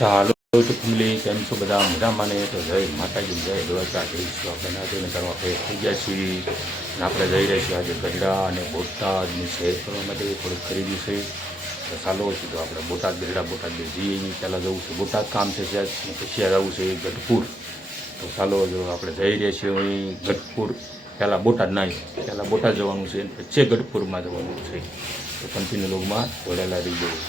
ચાલો તો ફેમિલી કેમ છો બધા મજામાં ને તો જય માતાજી જય દ્વારકાધીશ. તો આપણે નાજીને કરવા થઈ ગયા છીએ અને આપણે જઈ રહ્યા છીએ આજે ગઢડા અને બોટાદની શહેર કરવા માટે થોડીક ખરીદી છે. તો ચાલો સીધો આપણે બોટાદ ગઢડા બોટાદ જઈએ. પહેલાં જવું છે બોટાદ કામ છે ત્યાં, પછી જવું છે ગઢપુર. તો ચાલો જો આપણે જઈ રહ્યા છીએ અહીં ગઢપુર. પહેલાં બોટાદ નહીં, પહેલાં બોટાદ જવાનું છે, પછી ગઢપુરમાં જવાનું છે. તો કન્ટિન્યુ લોગમાં જોડાયેલા રહી જવું.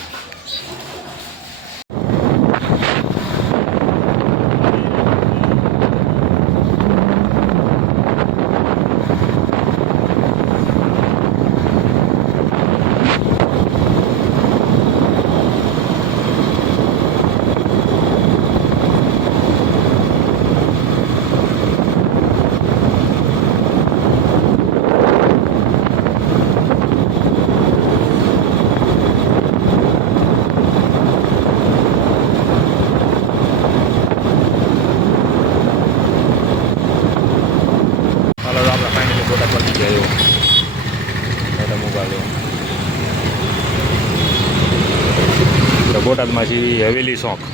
બોટાદમાં છે હવેલી શોખ.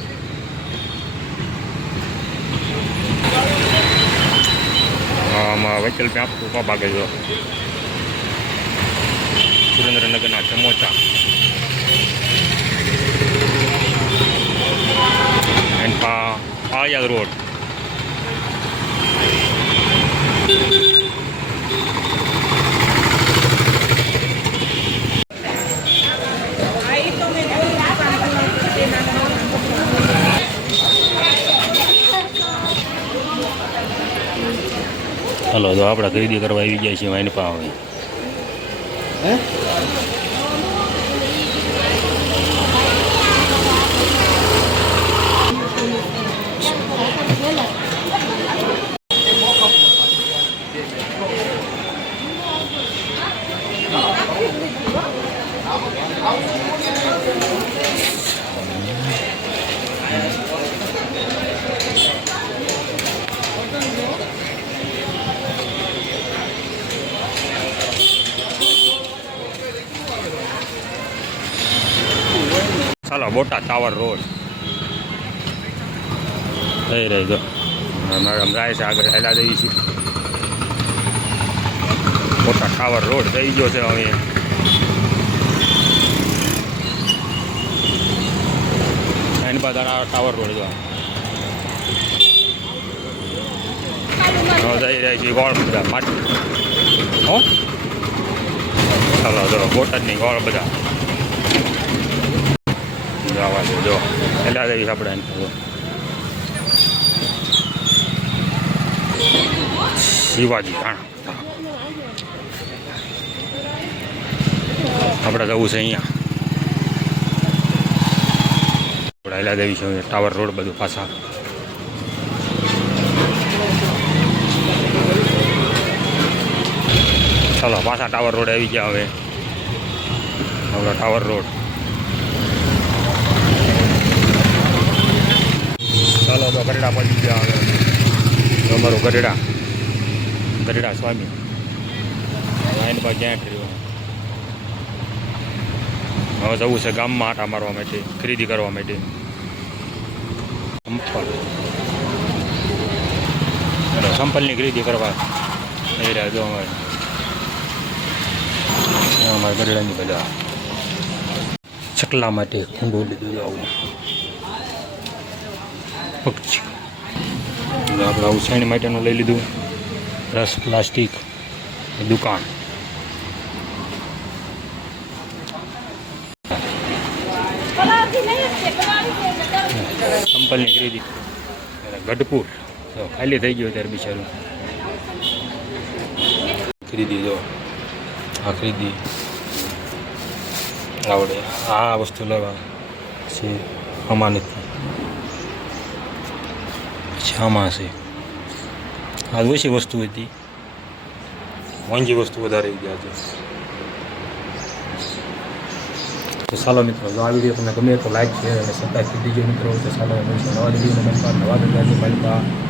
આમાં વૈકલ્પિક આપતું કો ભાગે જો સુરેન્દ્રનગરના ચમોચા એન્ડ પાળિયાદ રોડ. હલો તો આપણે ખરીદી કરવા આવી ગયા છીએ વાઈન પા હવે. ચાલો બોટાદ ટાવર રોડ થઈ રહી જો મેડમ જાય છે આગળ હેલા જઈએ છીએ. બોટાદ ટાવર રોડ થઈ ગયો છે હવે. એની પાસે ટાવર રોડ જો જઈ રહી છે ગોળ બધા માટી. હો ચાલો જો બોટાદની ગોળ બધા જવા દો જો એટલે જઈશ આપણે. શિવાજી રાણા આપણે જવું છે અહીંયા. આપણે હેલા દેવી છે ટાવર રોડ બધું પાછા. ચાલો પાછા ટાવર રોડ આવી ગયા હવે. આપણે ટાવર રોડ ચાલો તો ગઢડા પહોંચી ગયા હવે. અમારું ગઢડા સ્વામી એની પાસે ક્યાં કર્યું. હવે જવું છે ગામમાં આટા મારવા માટે, ખરીદી કરવા માટે. સંપલની ખરીદી કરવા એ રહ્યા જો અમારે ગઢડાની બધા ચકલા માટે કુંડું લીધું આવું પક્ષી. આપણે આવું સાઈન માટેનું લઈ લીધું. રસ પ્લાસ્ટિક દુકાન. સંપલની ખરીદી ગઢપુર ખાલી થઈ ગયો ત્યારે બિચારું. ખરીદી જો આ ખરીદી આવડે આ વસ્તુ લેવા છે. આમાં નથી, આમાં છે. આ ઓછી વસ્તુ હતી, મોંઘી વસ્તુ વધારે ગયા છે. તો ચાલો મિત્રો જો આ વિડીયો તમને ગમે તો લાઈક શેર અને સબસ્ક્રાઈબ કરી દીજો મિત્રો. તો ચાલો નવા વિડીયોમાં નવા વિડીયો